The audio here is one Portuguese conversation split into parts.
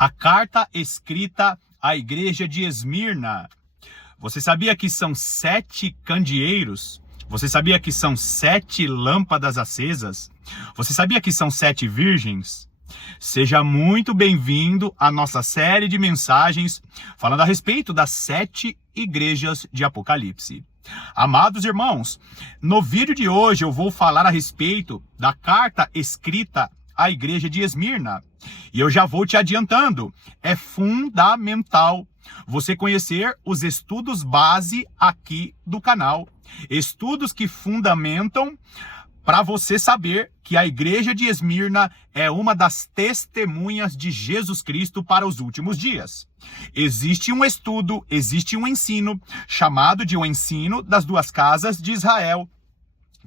A carta escrita à igreja de Esmirna. Você sabia que são 7 candeeiros? Você sabia que são 7 lâmpadas acesas? Você sabia que são 7 virgens? Seja muito bem-vindo à nossa série de mensagens falando a respeito das 7 igrejas de Apocalipse. Amados irmãos, no vídeo de hoje eu vou falar a respeito da carta escrita à igreja de Esmirna. E eu já vou te adiantando, é fundamental você conhecer os estudos base aqui do canal. Estudos que fundamentam para você saber que a igreja de Esmirna é uma das testemunhas de Jesus Cristo para os últimos dias. Existe um estudo, existe um ensino, chamado de o ensino das duas casas de Israel,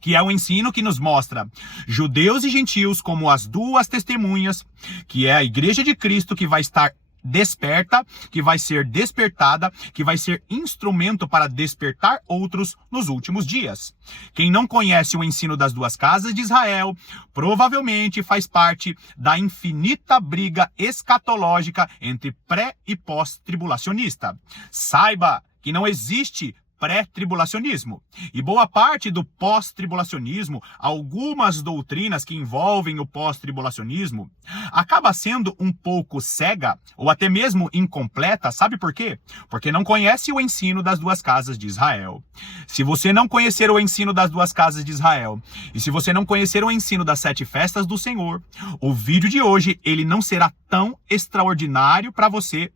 que é o ensino que nos mostra judeus e gentios como as duas testemunhas, que é a igreja de Cristo que vai estar desperta, que vai ser despertada, que vai ser instrumento para despertar outros nos últimos dias. Quem não conhece o ensino das duas casas de Israel, provavelmente faz parte da infinita briga escatológica entre pré e pós-tribulacionista. Saiba que não existe pré-tribulacionismo. E boa parte do pós-tribulacionismo, algumas doutrinas que envolvem o pós-tribulacionismo, acaba sendo um pouco cega ou até mesmo incompleta. Sabe por quê? Porque não conhece o ensino das duas casas de Israel. Se você não conhecer o ensino das duas casas de Israel, e se você não conhecer o ensino das 7 festas do Senhor, o vídeo de hoje ele não será tão extraordinário para você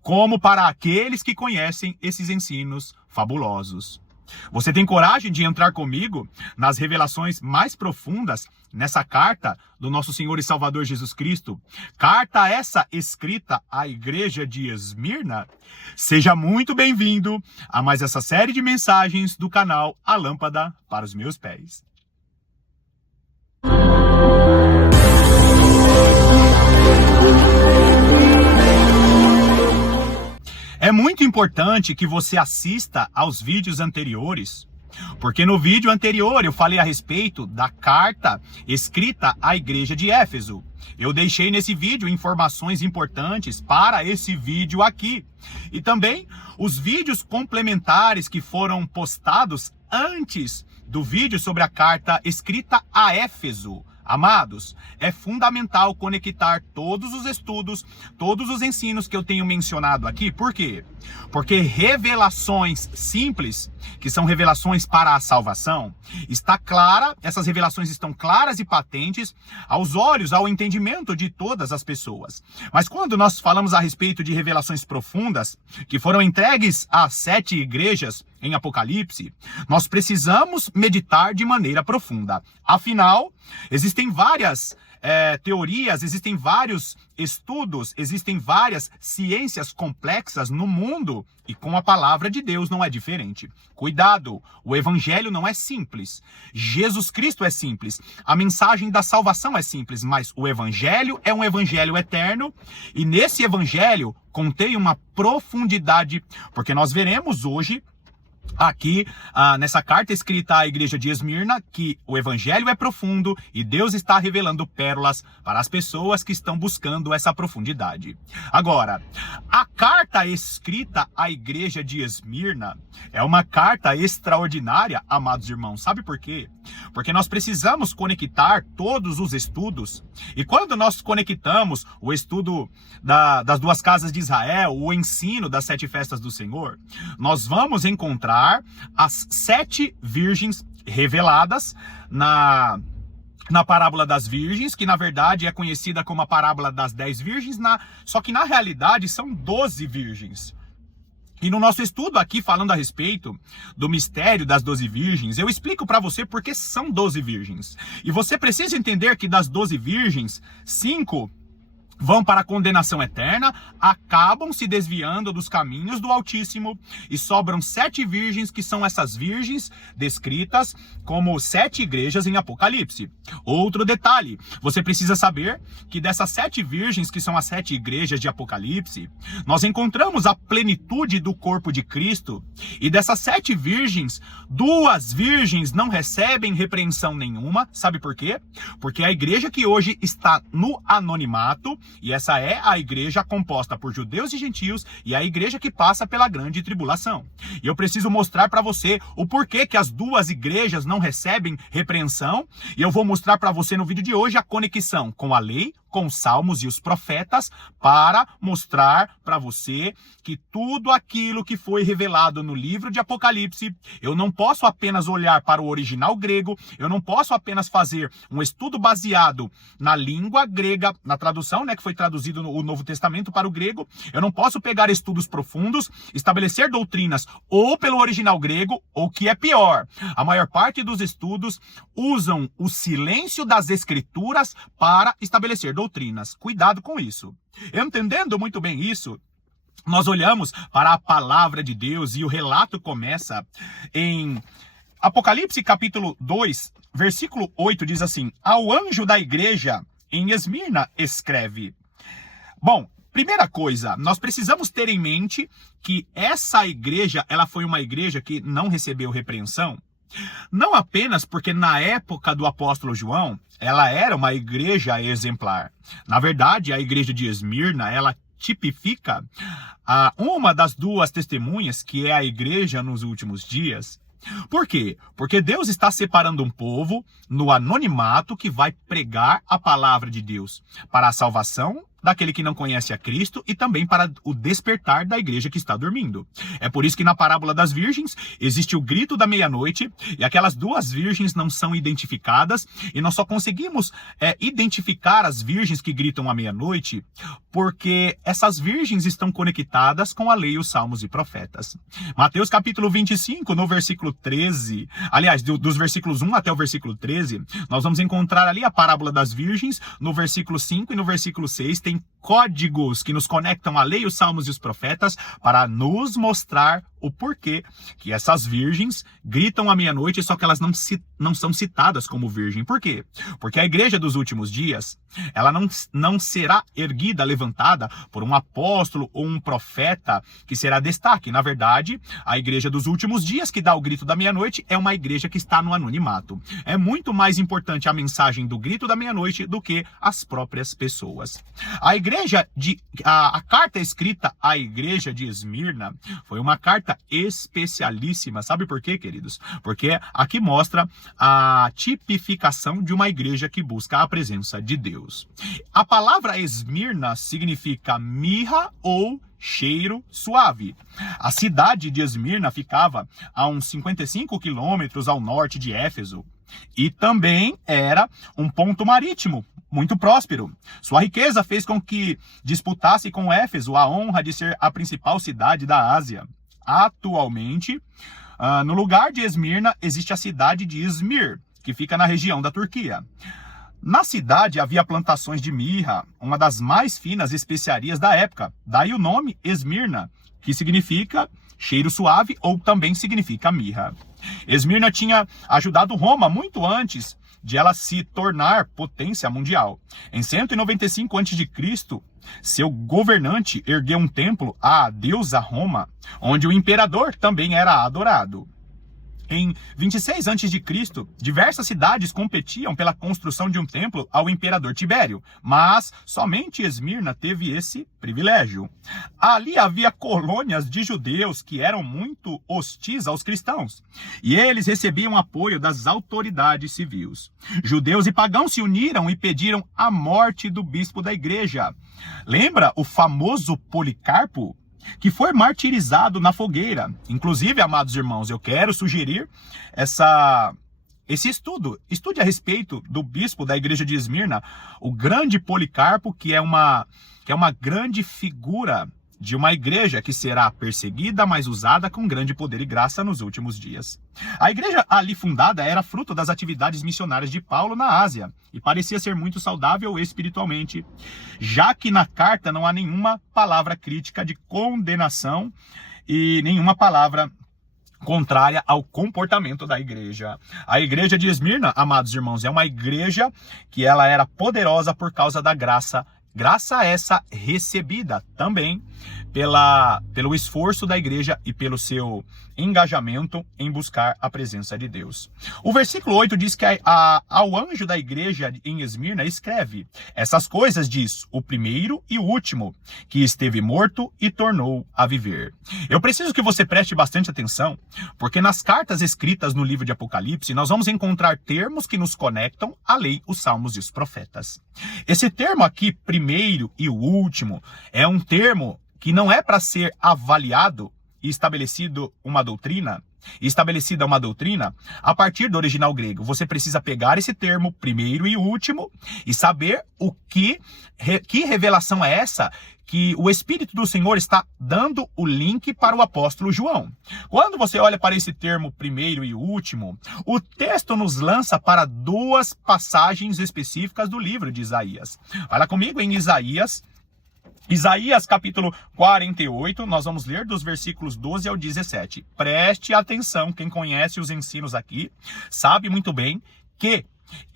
como para aqueles que conhecem esses ensinos fabulosos. Você tem coragem de entrar comigo nas revelações mais profundas nessa carta do nosso Senhor e Salvador Jesus Cristo? Carta essa escrita à igreja de Esmirna? Seja muito bem-vindo a mais essa série de mensagens do canal A Lâmpada para os Meus Pés. É muito importante que você assista aos vídeos anteriores, porque no vídeo anterior eu falei a respeito da carta escrita à igreja de Éfeso. Eu deixei nesse vídeo informações importantes para esse vídeo aqui. E também os vídeos complementares que foram postados antes do vídeo sobre a carta escrita a Éfeso. Amados, é fundamental conectar todos os estudos, todos os ensinos que eu tenho mencionado aqui. Por quê? Porque revelações simples, que são revelações para a salvação, essas revelações estão claras e patentes aos olhos, ao entendimento de todas as pessoas. Mas quando nós falamos a respeito de revelações profundas, que foram entregues às 7 igrejas em Apocalipse, nós precisamos meditar de maneira profunda. Afinal, existem várias teorias, existem vários estudos, existem várias ciências complexas no mundo, e com a palavra de Deus não é diferente. Cuidado, o evangelho não é simples. Jesus Cristo é simples. A mensagem da salvação é simples, mas o evangelho é um evangelho eterno, e nesse evangelho contém uma profundidade, porque nós veremos hoje aqui, nessa carta escrita à igreja de Esmirna, que o evangelho é profundo e Deus está revelando pérolas para as pessoas que estão buscando essa profundidade. Agora, a carta escrita à igreja de Esmirna é uma carta extraordinária, amados irmãos. Sabe por quê? Porque nós precisamos conectar todos os estudos. E quando nós conectamos o estudo das duas casas de Israel, o ensino das 7 festas do Senhor, nós vamos encontrar as 7 virgens reveladas na parábola das virgens, que na verdade é conhecida como a parábola das 10 virgens, só que na realidade são 12 virgens. E no nosso estudo aqui, falando a respeito do mistério das 12 virgens, eu explico para você por que são 12 virgens. E você precisa entender que das 12 virgens, 5 vão para a condenação eterna, acabam se desviando dos caminhos do Altíssimo, e sobram 7 virgens, que são essas virgens descritas como 7 igrejas em Apocalipse. Outro detalhe, você precisa saber que dessas 7 virgens, que são as 7 igrejas de Apocalipse, nós encontramos a plenitude do corpo de Cristo, e dessas 7 virgens, 2 virgens não recebem repreensão nenhuma. Sabe por quê? Porque a igreja que hoje está no anonimato, E essa é a igreja composta por judeus e gentios e a igreja que passa pela grande tribulação. E eu preciso mostrar para você o porquê que as duas igrejas não recebem repreensão. E eu vou mostrar para você no vídeo de hoje a conexão com a lei, com os salmos e os profetas, para mostrar para você que tudo aquilo que foi revelado no livro de Apocalipse, eu não posso apenas olhar para o original grego, eu não posso apenas fazer um estudo baseado na língua grega, na tradução, né, que foi traduzido o Novo Testamento para o grego, eu não posso pegar estudos profundos, estabelecer doutrinas ou pelo original grego, ou que é pior, a maior parte dos estudos usam o silêncio das escrituras para estabelecer doutrinas. Cuidado com isso. Entendendo muito bem isso, nós olhamos para a palavra de Deus e o relato começa em Apocalipse capítulo 2, versículo 8, diz assim: ao anjo da igreja em Esmirna escreve. Bom, primeira coisa, nós precisamos ter em mente que essa igreja, ela foi uma igreja que não recebeu repreensão, não apenas porque na época do apóstolo João, ela era uma igreja exemplar. Na verdade, a igreja de Esmirna, ela tipifica uma das duas testemunhas, que é a igreja nos últimos dias. Por quê? Porque Deus está separando um povo no anonimato que vai pregar a palavra de Deus para a salvação daquele que não conhece a Cristo e também para o despertar da igreja que está dormindo. É por isso que na parábola das virgens existe o grito da meia-noite e aquelas duas virgens não são identificadas e nós só conseguimos identificar as virgens que gritam à meia-noite porque essas virgens estão conectadas com a lei, os salmos e profetas. Mateus capítulo 25, no versículo 13, aliás, dos versículos 1 até o versículo 13, nós vamos encontrar ali a parábola das virgens. No versículo 5 e no versículo 6 tem códigos que nos conectam à lei, os salmos e os profetas para nos mostrar o porquê que essas virgens gritam à meia-noite, só que elas não são citadas como virgem. Por quê? Porque a igreja dos últimos dias, ela não será erguida, levantada por um apóstolo ou um profeta que será destaque. Na verdade, a igreja dos últimos dias que dá o grito da meia-noite é uma igreja que está no anonimato. É muito mais importante a mensagem do grito da meia-noite do que as próprias pessoas. A carta escrita à igreja de Esmirna foi uma carta especialíssima. Sabe por quê, queridos? Porque aqui mostra a tipificação de uma igreja que busca a presença de Deus. A palavra Esmirna significa mirra ou cheiro suave. A cidade de Esmirna ficava a uns 55 quilômetros ao norte de Éfeso e também era um ponto marítimo muito próspero. Sua riqueza fez com que disputasse com Éfeso a honra de ser a principal cidade da Ásia. Atualmente, no lugar de Esmirna, existe a cidade de Izmir, que fica na região da Turquia. Na cidade havia plantações de mirra, uma das mais finas especiarias da época. Daí o nome Esmirna, que significa cheiro suave ou também significa mirra. Esmirna tinha ajudado Roma muito antes de ela se tornar potência mundial. Em 195 a.C., seu governante ergueu um templo à deusa Roma, onde o imperador também era adorado. Em 26 a.C., diversas cidades competiam pela construção de um templo ao imperador Tibério, mas somente Esmirna teve esse privilégio. Ali havia colônias de judeus que eram muito hostis aos cristãos, e eles recebiam apoio das autoridades civis. Judeus e pagãos se uniram e pediram a morte do bispo da igreja. Lembra o famoso Policarpo, que foi martirizado na fogueira? Inclusive, amados irmãos, eu quero sugerir esse estudo. Estude a respeito do bispo da igreja de Esmirna, o grande Policarpo, que é uma grande figura de uma igreja que será perseguida, mas usada com grande poder e graça nos últimos dias. A igreja ali fundada era fruto das atividades missionárias de Paulo na Ásia e parecia ser muito saudável espiritualmente, já que na carta não há nenhuma palavra crítica de condenação e nenhuma palavra contrária ao comportamento da igreja. A igreja de Esmirna, amados irmãos, é uma igreja que ela era poderosa por causa da graça graça essa recebida também pelo esforço da igreja e pelo seu engajamento em buscar a presença de Deus. O versículo 8 diz que ao anjo da igreja em Esmirna escreve: essas coisas diz o primeiro e o último, que esteve morto e tornou a viver. Eu preciso que você preste bastante atenção, porque nas cartas escritas no livro de Apocalipse, nós vamos encontrar termos que nos conectam à lei, os salmos e os profetas. Esse termo aqui, primeiro e o último, é um termo que não é para ser avaliado e estabelecida uma doutrina a partir do original grego. Você precisa pegar esse termo, primeiro e último, e saber que revelação é essa que o Espírito do Senhor está dando o link para o apóstolo João. Quando você olha para esse termo primeiro e último, o texto nos lança para duas passagens específicas do livro de Isaías. Olha comigo em Isaías capítulo 48, nós vamos ler dos versículos 12 ao 17. Preste atenção, quem conhece os ensinos aqui, sabe muito bem que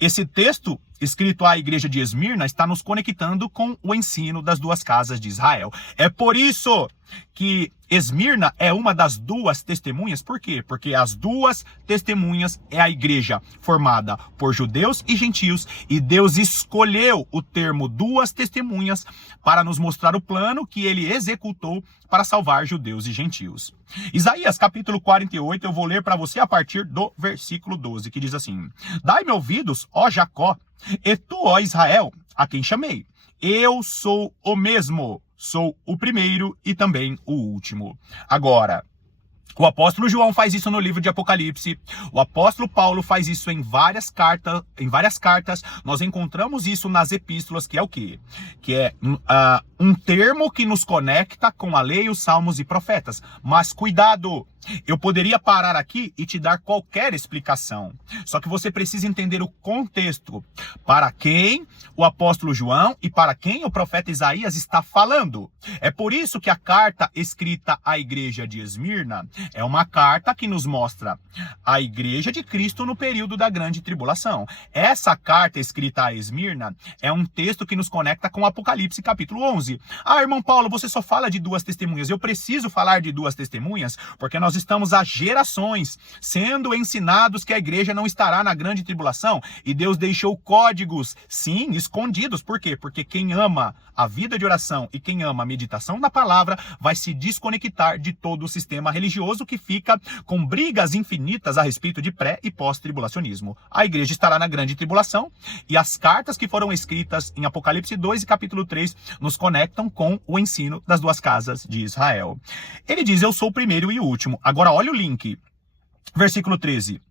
esse texto escrito à igreja de Esmirna está nos conectando com o ensino das duas casas de Israel. É por isso que Esmirna é uma das duas testemunhas. Por quê? Porque as duas testemunhas é a igreja formada por judeus e gentios, e Deus escolheu o termo duas testemunhas para nos mostrar o plano que ele executou para salvar judeus e gentios. Isaías capítulo 48, eu vou ler para você a partir do versículo 12, que diz assim: dai-me ouvidos, ó Jacó, e tu, ó Israel, a quem chamei. Eu sou o mesmo, sou o primeiro e também o último. Agora, o apóstolo João faz isso no livro de Apocalipse. O apóstolo Paulo faz isso em várias cartas. Nós encontramos isso nas epístolas, que é o quê? Que é um termo que nos conecta com a lei, os salmos e profetas. Mas cuidado! Eu poderia parar aqui e te dar qualquer explicação. Só que você precisa entender o contexto. Para quem o apóstolo João e para quem o profeta Isaías está falando. É por isso que a carta escrita à igreja de Esmirna é uma carta que nos mostra a igreja de Cristo no período da grande tribulação. Essa carta escrita a Esmirna é um texto que nos conecta com Apocalipse capítulo 11. Ah, irmão Paulo, você só fala de duas testemunhas. Eu preciso falar de duas testemunhas porque nós estamos há gerações sendo ensinados que a igreja não estará na grande tribulação e Deus deixou códigos, sim, escondidos. Por quê? Porque quem ama a vida de oração e quem ama a meditação da palavra vai se desconectar de todo o sistema religioso que fica com brigas infinitas a respeito de pré e pós-tribulacionismo. A igreja estará na grande tribulação e as cartas que foram escritas em Apocalipse 2 e capítulo 3 nos conectam com o ensino das duas casas de Israel. Ele diz: eu sou o primeiro e o último. Agora olha o link. Versículo 13.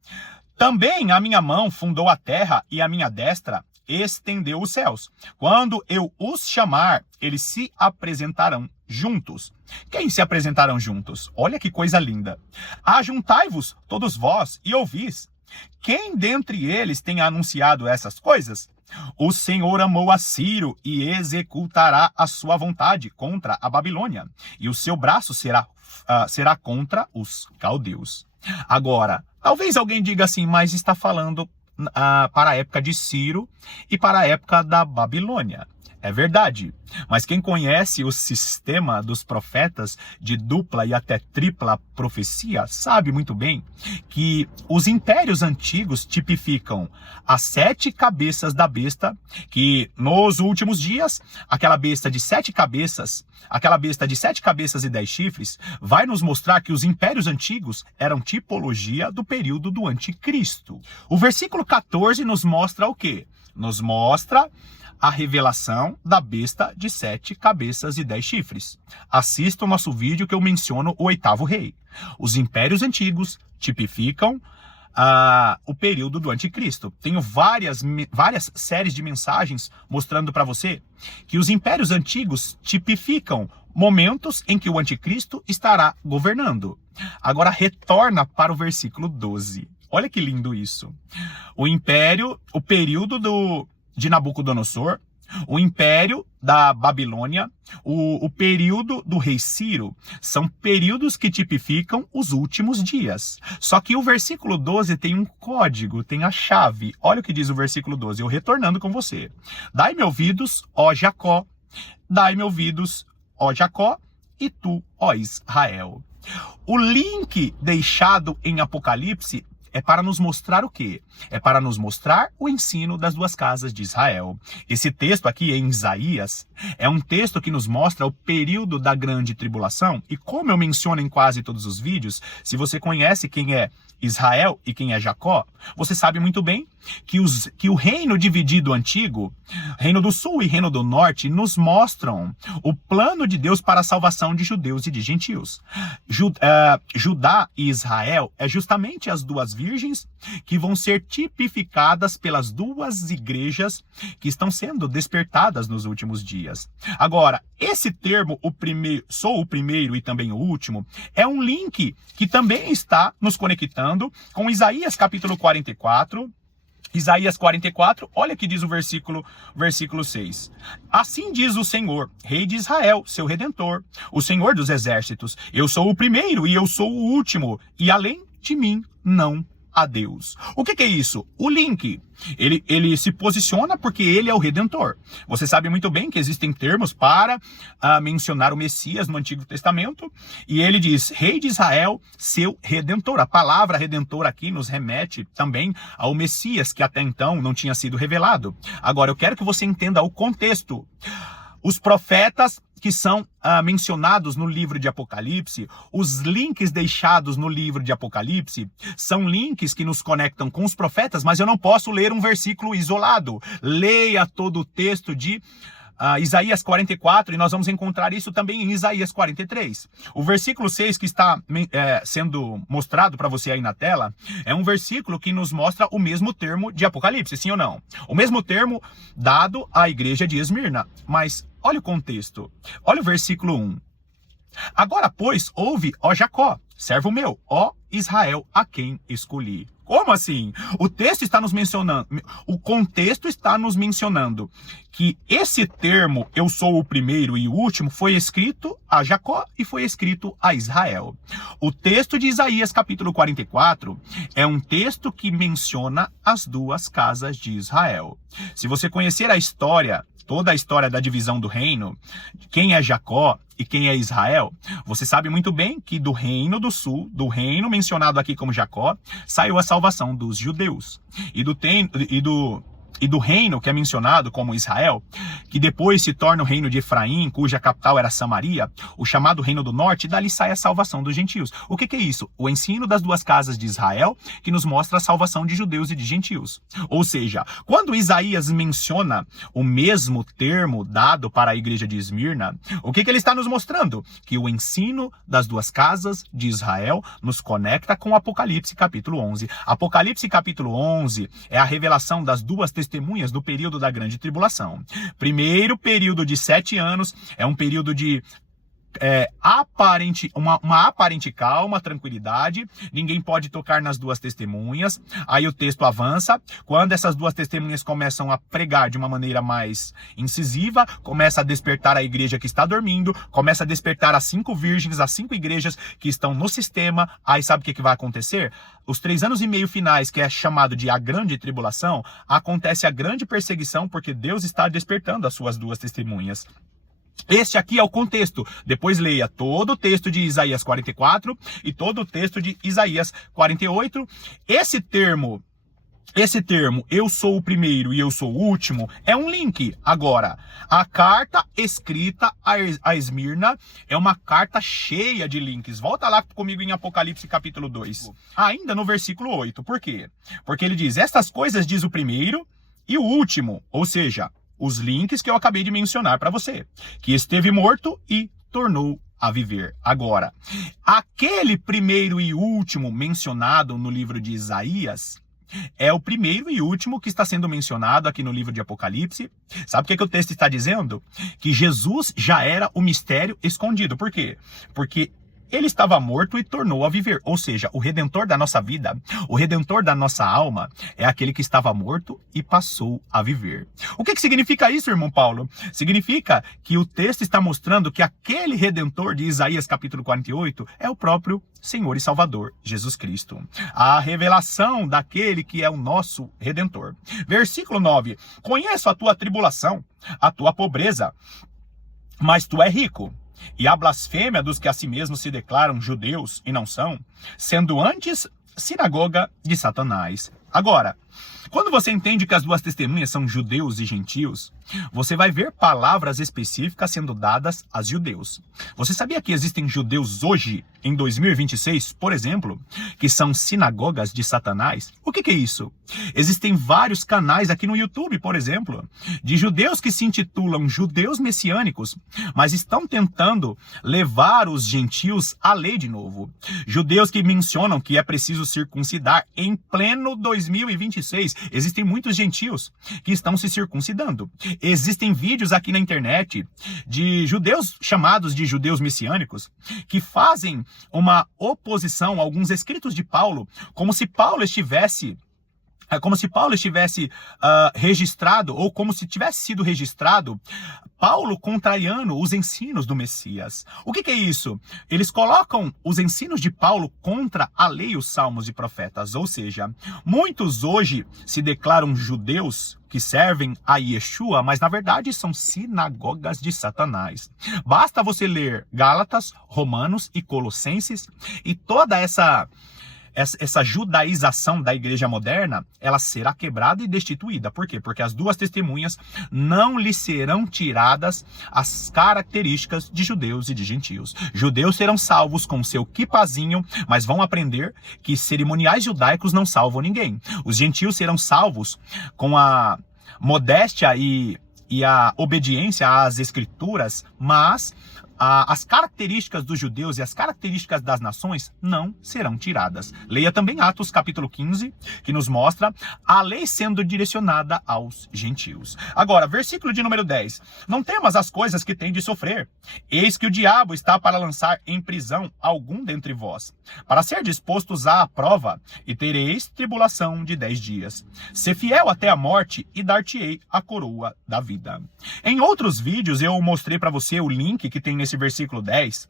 Também a minha mão fundou a terra e a minha destra estendeu os céus. Quando eu os chamar, eles se apresentarão juntos. Quem se apresentarão juntos? Olha que coisa linda. Ajuntai-vos todos vós e ouvis. Quem dentre eles tem anunciado essas coisas? O Senhor amou a Ciro e executará a sua vontade contra a Babilônia, e o seu braço será contra os caldeus. Agora, talvez alguém diga assim, mas está falando para a época de Ciro e para a época da Babilônia. É verdade, mas quem conhece o sistema dos profetas de dupla e até tripla profecia sabe muito bem que os impérios antigos tipificam as 7 cabeças da besta, que nos últimos dias, aquela besta de 7 cabeças e 10 chifres, vai nos mostrar que os impérios antigos eram tipologia do período do anticristo. O versículo 14 nos mostra o quê? Nos mostra a revelação da besta de 7 cabeças e 10 chifres. Assista o nosso vídeo que eu menciono o 8º rei. Os impérios antigos tipificam o período do anticristo. Tenho várias séries de mensagens mostrando para você que os impérios antigos tipificam momentos em que o anticristo estará governando. Agora retorna para o versículo 12. Olha que lindo isso. O período de Nabucodonosor, o império da Babilônia, o período do rei Ciro, são períodos que tipificam os últimos dias. Só que o versículo 12 tem um código, tem a chave. Olha o que diz o versículo 12, eu retornando com você. Dai-me ouvidos, ó Jacó, dai-me ouvidos, ó Jacó, e tu, ó Israel. O link deixado em Apocalipse é para nos mostrar o quê? É para nos mostrar o ensino das duas casas de Israel. Esse texto aqui em Isaías é um texto que nos mostra o período da grande tribulação. E como eu menciono em quase todos os vídeos, se você conhece quem é Israel e quem é Jacó, você sabe muito bem que o reino dividido antigo, reino do sul e reino do norte, nos mostram o plano de Deus para a salvação de judeus e de gentios. Judá e Israel é justamente as duas virgens que vão ser tipificadas pelas duas igrejas que estão sendo despertadas nos últimos dias. Agora, esse termo, sou o primeiro e também o último, é um link que também está nos conectando com Isaías capítulo 44. Isaías 44, olha que diz o versículo 6. Assim diz o Senhor, Rei de Israel, seu Redentor, o Senhor dos exércitos. Eu sou o primeiro e eu sou o último, e além de mim não há Deus. O que é isso? O link. Ele se posiciona porque ele é o Redentor. Você sabe muito bem que existem termos para mencionar o Messias no Antigo Testamento. E ele diz, Rei de Israel, seu Redentor. A palavra Redentor aqui nos remete também ao Messias, que até então não tinha sido revelado. Agora, eu quero que você entenda o contexto. Os profetas que são mencionados no livro de Apocalipse, os links deixados no livro de Apocalipse, são links que nos conectam com os profetas, mas eu não posso ler um versículo isolado. Leia todo o texto de Isaías 44, e nós vamos encontrar isso também em Isaías 43. O versículo 6 que está sendo mostrado para você aí na tela, é um versículo que nos mostra o mesmo termo de Apocalipse, sim ou não? O mesmo termo dado à igreja de Esmirna. Mas olha o contexto, olha o versículo 1. Agora, pois, ouve, ó Jacó, servo meu, ó Israel, a quem escolhi. Como assim? O texto está nos mencionando, o contexto está nos mencionando que esse termo, eu sou o primeiro e o último, foi escrito a Jacó e foi escrito a Israel. O texto de Isaías capítulo 44 é um texto que menciona as duas casas de Israel. Se você conhecer a história, toda a história da divisão do reino, quem é Jacó e quem é Israel, você sabe muito bem que do reino do sul, do reino mencionado aqui como Jacó, saiu a salvação dos judeus. E do reino que é mencionado como Israel, que depois se torna o reino de Efraim, cuja capital era Samaria, o chamado reino do norte, dali sai a salvação dos gentios. O que é isso? O ensino das duas casas de Israel, que nos mostra a salvação de judeus e de gentios. Ou seja, quando Isaías menciona o mesmo termo dado para a igreja de Esmirna, o que ele está nos mostrando? Que o ensino das duas casas de Israel nos conecta com Apocalipse capítulo 11. Apocalipse capítulo 11 é a revelação das duas testemunhas do período da grande tribulação. Primeiro período de 7 anos é um período de uma aparente calma, tranquilidade, ninguém pode tocar nas duas testemunhas. Aí o texto avança, quando essas duas testemunhas começam a pregar de uma maneira mais incisiva, começa a despertar a igreja que está dormindo, começa a despertar as 5 virgens, as 5 igrejas que estão no sistema. Aí sabe o que vai acontecer? Os 3 anos e meio finais, que é chamado de a grande tribulação, acontece a grande perseguição, porque Deus está despertando as suas duas testemunhas. Este aqui é o contexto. Depois leia todo o texto de Isaías 44 e todo o texto de Isaías 48. Esse termo, eu sou o primeiro e eu sou o último, é um link. Agora, a carta escrita a Esmirna é uma carta cheia de links. Volta lá comigo em Apocalipse capítulo 2. Ainda no versículo 8. Por quê? Porque ele diz, estas coisas diz o primeiro e o último, ou seja, os links que eu acabei de mencionar para você, que esteve morto e tornou a viver. Agora, aquele primeiro e último mencionado no livro de Isaías é o primeiro e último que está sendo mencionado aqui no livro de Apocalipse. Sabe o que o texto está dizendo? Que Jesus já era o mistério escondido. Por quê? Porque ele estava morto e tornou a viver. Ou seja, o Redentor da nossa vida, o Redentor da nossa alma, é aquele que estava morto e passou a viver. O que significa isso, irmão Paulo? Significa que o texto está mostrando que aquele Redentor de Isaías capítulo 48 é o próprio Senhor e Salvador, Jesus Cristo. A revelação daquele que é o nosso Redentor. Versículo 9. Conheço a tua tribulação, a tua pobreza, mas tu é rico. E a blasfêmia dos que a si mesmos se declaram judeus e não são, sendo antes sinagoga de Satanás. Agora, quando você entende que as duas testemunhas são judeus e gentios, você vai ver palavras específicas sendo dadas aos judeus. Você sabia que existem judeus hoje, em 2026, por exemplo, que são sinagogas de Satanás? O que é isso? Existem vários canais aqui no YouTube, por exemplo, de judeus que se intitulam judeus messiânicos, mas estão tentando levar os gentios à lei de novo. Judeus que mencionam que é preciso circuncidar em pleno 2026. Existem muitos gentios que estão se circuncidando. Existem vídeos aqui na internet de judeus chamados de judeus messiânicos que fazem uma oposição a alguns escritos de Paulo, como se Paulo estivesse registrado, ou como se tivesse sido registrado, Paulo contrariando os ensinos do Messias. O que é isso? Eles colocam os ensinos de Paulo contra a lei, os salmos e profetas. Ou seja, muitos hoje se declaram judeus que servem a Yeshua, mas na verdade são sinagogas de Satanás. Basta você ler Gálatas, Romanos e Colossenses e toda essa judaização da igreja moderna, ela será quebrada e destituída. Por quê? Porque as duas testemunhas não lhe serão tiradas as características de judeus e de gentios. Judeus serão salvos com seu quipazinho, mas vão aprender que cerimoniais judaicos não salvam ninguém. Os gentios serão salvos com a modéstia e a obediência às escrituras, mas as características dos judeus e as características das nações não serão tiradas. Leia também Atos capítulo 15, que nos mostra a lei sendo direcionada aos gentios. Agora, versículo de número 10. Não temas as coisas que tem de sofrer. Eis que o diabo está para lançar em prisão algum dentre vós, para ser dispostos à prova, e tereis tribulação de 10 dias. Ser fiel até a morte, e dar-te-ei a coroa da vida. Em outros vídeos eu mostrei para você o link que tem nesse versículo 10.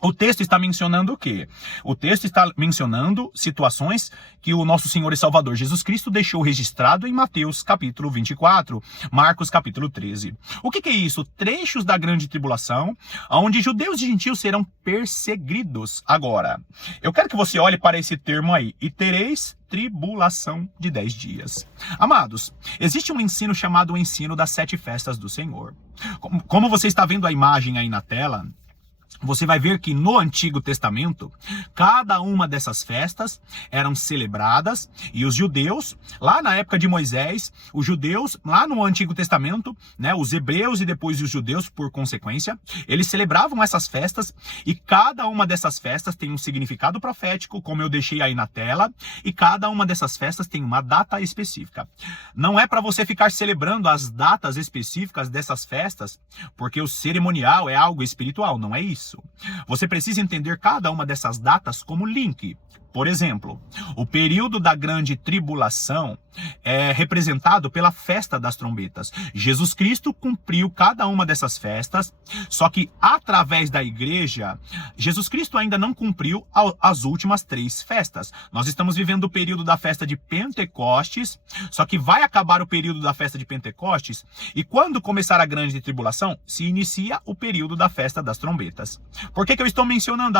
O texto está mencionando o quê? O texto está mencionando situações que o nosso Senhor e Salvador Jesus Cristo deixou registrado em Mateus capítulo 24, Marcos capítulo 13. O que é isso? Trechos da grande tribulação, onde judeus e gentios serão perseguidos. Agora, eu quero que você olhe para esse termo aí, e tereis tribulação de 10 dias. Amados, existe um ensino chamado o ensino das 7 festas do Senhor. Como você está vendo a imagem aí na tela, você vai ver que no Antigo Testamento, cada uma dessas festas eram celebradas, e os judeus, lá na época de Moisés, os judeus, lá no Antigo Testamento, né, os hebreus e depois os judeus, por consequência, eles celebravam essas festas, e cada uma dessas festas tem um significado profético, como eu deixei aí na tela, e cada uma dessas festas tem uma data específica. Não é para você ficar celebrando as datas específicas dessas festas, porque o cerimonial é algo espiritual, não é isso. Você precisa entender cada uma dessas datas como link. Por exemplo, o período da grande tribulação é representado pela festa das trombetas. Jesus Cristo cumpriu cada uma dessas festas, só que através da igreja, Jesus Cristo ainda não cumpriu as últimas 3 festas. Nós estamos vivendo o período da festa de Pentecostes, só que vai acabar o período da festa de Pentecostes, e quando começar a grande tribulação, se inicia o período da festa das trombetas. Por que eu estou mencionando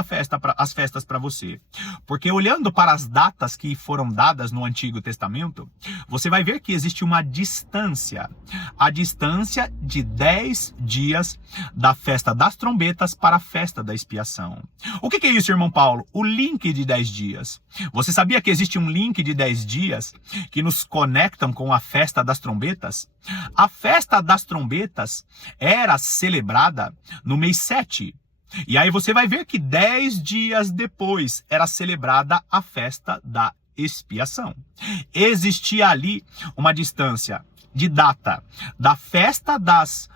as festas para você? Porque olhando para as datas que foram dadas no Antigo Testamento, você vai ver que existe uma distância. A distância de 10 dias da festa das trombetas para a festa da expiação. O que é isso, irmão Paulo? O link de 10 dias. Você sabia que existe um link de 10 dias que nos conectam com a festa das trombetas? A festa das trombetas era celebrada no mês 7. E aí você vai ver que 10 dias depois era celebrada a festa da expiação. Existia ali uma distância de data da festa das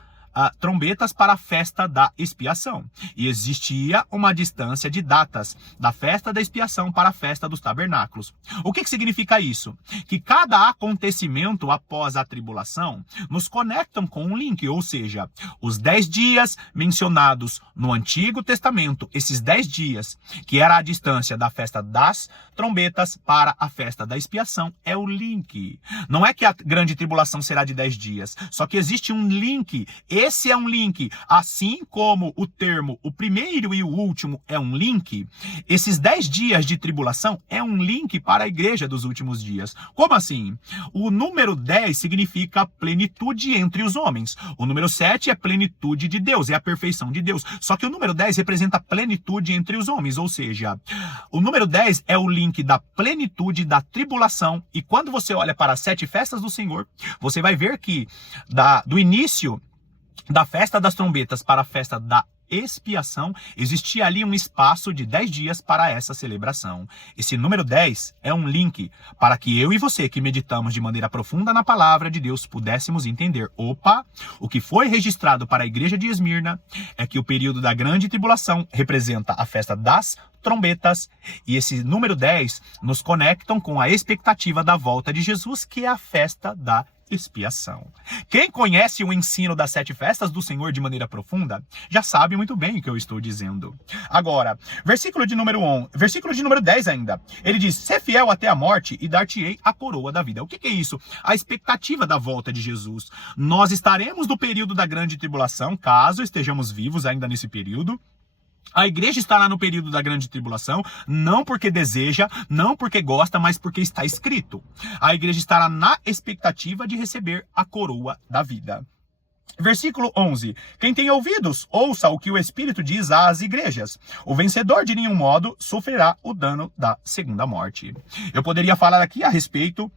trombetas para a festa da expiação. E existia uma distância de datas da festa da expiação para a festa dos tabernáculos. O que significa isso? Que cada acontecimento após a tribulação nos conectam com um link, ou seja, os 10 dias mencionados no Antigo Testamento, esses 10 dias, que era a distância da festa das trombetas para a festa da expiação, é o link. Não é que a grande tribulação será de 10 dias, só que existe um link esse é um link. Assim como o termo o primeiro e o último é um link, esses 10 dias de tribulação é um link para a igreja dos últimos dias. Como assim? O número 10 significa plenitude entre os homens. O número 7 é plenitude de Deus, é a perfeição de Deus. Só que o número 10 representa plenitude entre os homens, ou seja, o número 10 é o link da plenitude da tribulação. E quando você olha para as 7 festas do Senhor, você vai ver que do início da festa das trombetas para a festa da expiação, existia ali um espaço de 10 dias para essa celebração. Esse número 10 é um link para que eu e você que meditamos de maneira profunda na palavra de Deus pudéssemos entender, o que foi registrado para a igreja de Esmirna é que o período da grande tribulação representa a festa das trombetas, e esse número 10 nos conectam com a expectativa da volta de Jesus, que é a festa da expiação. Quem conhece o ensino das 7 festas do Senhor de maneira profunda, já sabe muito bem o que eu estou dizendo. Agora, versículo de número 10 ainda, ele diz, ser fiel até a morte e dar-te-ei a coroa da vida. O que é isso? A expectativa da volta de Jesus. Nós estaremos no período da grande tribulação, caso estejamos vivos ainda nesse período. A igreja estará no período da grande tribulação, não porque deseja, não porque gosta, mas porque está escrito. A igreja estará na expectativa de receber a coroa da vida. Versículo 11. Quem tem ouvidos, ouça o que o Espírito diz às igrejas. O vencedor de nenhum modo sofrerá o dano da segunda morte. Eu poderia falar aqui a respeito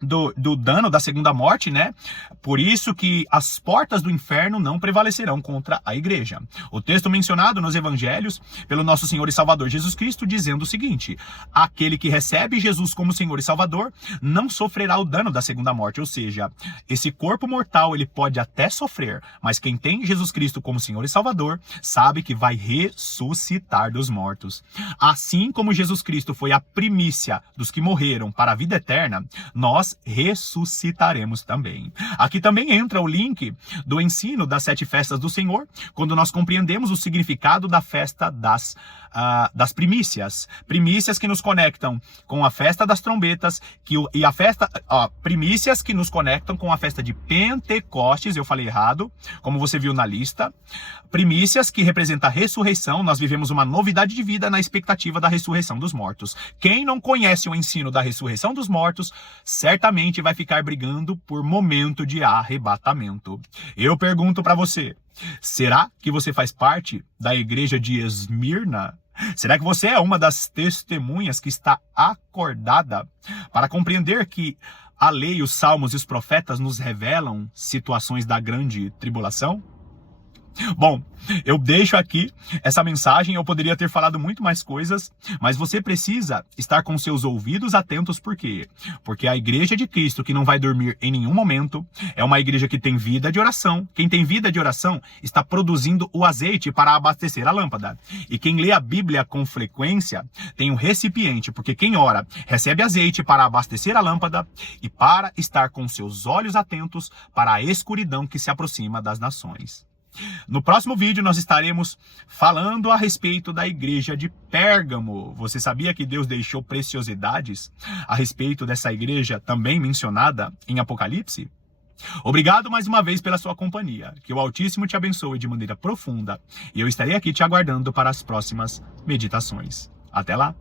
do dano da segunda morte, né? Por isso que as portas do inferno não prevalecerão contra a igreja. O texto mencionado nos evangelhos pelo nosso Senhor e Salvador Jesus Cristo dizendo o seguinte: aquele que recebe Jesus como Senhor e Salvador não sofrerá o dano da segunda morte, ou seja, esse corpo mortal ele pode até sofrer, mas quem tem Jesus Cristo como Senhor e Salvador sabe que vai ressuscitar dos mortos. Assim como Jesus Cristo foi a primícia dos que morreram para a vida eterna, nós ressuscitaremos também. Aqui também entra o link do ensino das 7 festas do Senhor, quando nós compreendemos o significado da festa das primícias que nos conectam com a festa das trombetas, primícias que nos conectam com a festa de Pentecostes, eu falei errado, como você viu na lista, primícias que representam a ressurreição. Nós vivemos uma novidade de vida na expectativa da ressurreição dos mortos. Quem não conhece o ensino da ressurreição dos mortos, certamente vai ficar brigando por momento de arrebatamento. Eu pergunto para você, será que você faz parte da igreja de Esmirna? Será que você é uma das testemunhas que está acordada para compreender que a lei, os salmos e os profetas nos revelam situações da grande tribulação? Bom, eu deixo aqui essa mensagem. Eu poderia ter falado muito mais coisas, mas você precisa estar com seus ouvidos atentos. Por quê? Porque a igreja de Cristo, que não vai dormir em nenhum momento, é uma igreja que tem vida de oração. Quem tem vida de oração está produzindo o azeite para abastecer a lâmpada. E quem lê a Bíblia com frequência tem um recipiente, porque quem ora recebe azeite para abastecer a lâmpada e para estar com seus olhos atentos para a escuridão que se aproxima das nações. No próximo vídeo nós estaremos falando a respeito da igreja de Pérgamo. Você sabia que Deus deixou preciosidades a respeito dessa igreja também mencionada em Apocalipse? Obrigado mais uma vez pela sua companhia. Que o Altíssimo te abençoe de maneira profunda. E eu estarei aqui te aguardando para as próximas meditações. Até lá!